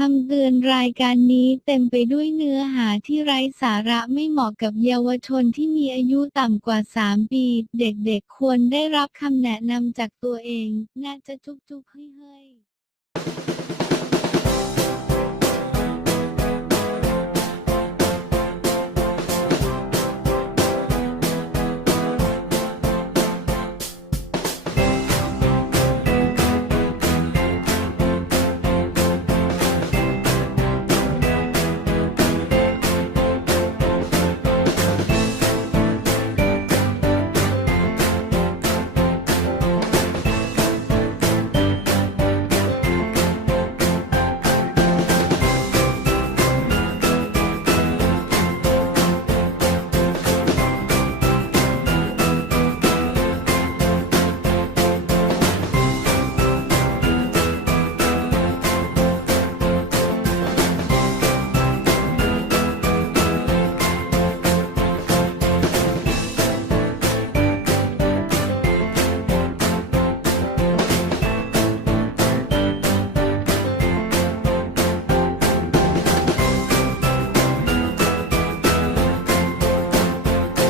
คำเตือนรายการนี้เต็มไปด้วยเนื้อหาที่ไร้สาระไม่เหมาะกับเยาวชนที่มีอายุต่ำกว่า 3 ปี เด็กๆควรได้รับคำแนะนำจากตัวเอง น่าจะจุ๊บๆเฮ้ยๆ